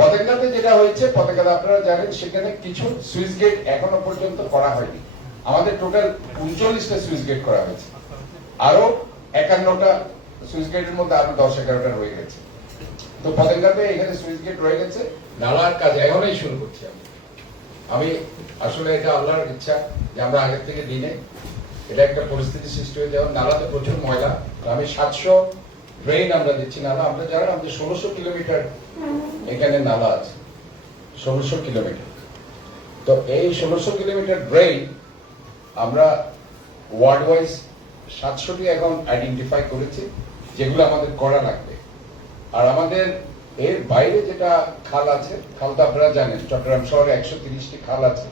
পতেঙ্গাতে যেটা হয়েছে, পতেঙ্গাতে আপনারা জানেন সেখানে কিছু সুইচ গেট এখনো পর্যন্ত করা হয়নি। আমাদের টোটাল 39টা সুইচ গেট করা হয়েছে, আরো 51টা সুইচ গেটের মধ্যে আরো 10-11টা রয়ে গেছে। তো পতেঙ্গাতে এখানে সুইচ গেট রয়ে গেছে, নালার কাজ এখনই শুরু করছি। আমি আসলে এটা আল্লাহর ইচ্ছা যে আমরা আগের থেকে দিনে এটা একটা পরিস্থিতি সৃষ্টি হয়ে যাওয়ার, নালাতে প্রচুর ময়লা। আমি 700 ড্রেন আমরা দিচ্ছি নালা। আমরা জানেন আমাদের 1600 কিলোমিটার এখানে নালা আছে, 1600 কিলোমিটার। তো এই 1600 কিলোমিটার ড্রেন আমরা ওয়ার্ড ওয়াইজ 700টি এখন আইডেন্টিফাই করেছি, যেগুলো আমাদের করা লাগবে। আর আমাদের এর বাইরে যেটা খাল আছে, খাল তো আপনারা জানেন চট্টগ্রাম শহরে 130টি খাল আছে,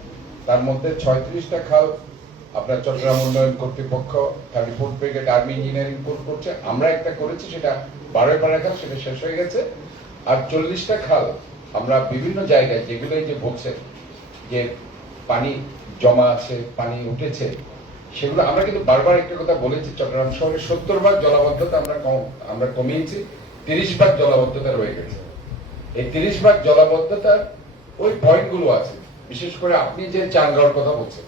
তার মধ্যে 36টা খাল আপনার চট্টগ্রাম উন্নয়ন কর্তৃপক্ষ 34th brigade army engineering course করছে। আমরা একটা করেছি, সেটা 12 খাল, সেটা শেষ হয়ে গেছে। আর 40টা খাল আমরা বিভিন্ন জায়গায় যেগুলো যে বলছে যে পানি জমা আছে, পানি উঠেছে, সেগুলো আমরা কিন্তু বারবার একটা কথা বলেছি, চট্টগ্রাম শহরে 70 ভাগ জলাবদ্ধতা আমরা কমিয়েছি, 30 ভাগ জলাবদ্ধতা রয়ে গেছে। এই 30 ভাগ জলাবদ্ধতার ওই পয়েন্টগুলো আছে। বিশেষ করে আপনি যে চাঙ্গাওয়ার কথা বলছেন,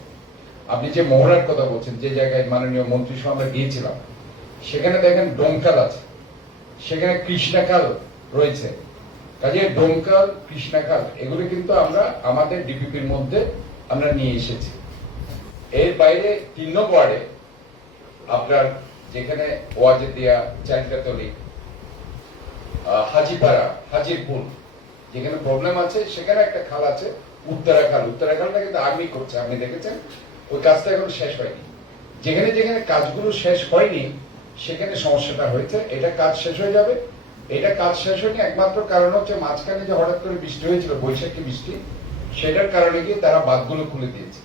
আপনি যে মোহরার কথা বলছেন, যে জায়গায় মাননীয় মন্ত্রী সহ আমরা গিয়েছিলাম, সেখানে দেখেন ডোমকাল আছে, সেখানে কৃষ্ণাকাল রয়েছে। কাজে ডোমকাল, কৃষ্ণাকাল এগুলো কিন্তু আমরা আমাদের ডিপিপির মধ্যে আমরা নিয়ে এসেছি। এর বাইরে 3 নং ওয়ার্ডে আপনার যেখানে ওয়াজেদিয়া, চারিকাতলি, হাজিপাড়া, হাজিরপুর যেখানে প্রবলেম আছে, সেখানে একটা খাল আছে উত্তরাখাল। উত্তরাখালটা কিন্তু আর্মি করছে, আপনি দেখেছেন। ওই কাজটা এখন শেষ হয়নি। যেখানে যেখানে কাজগুলো শেষ হয়নি সেখানে সমস্যাটা হয়েছে। এটা কাজ শেষ হয়ে যাবে। এটা কাজ শেষ হয়নি একমাত্র কারণ হচ্ছে মাঝখানে যে হঠাৎ করে বৃষ্টি হয়েছিল, বৈশাখী বৃষ্টি, সেটার কারণে গিয়ে তারা বাঁধগুলো খুলে দিয়েছে।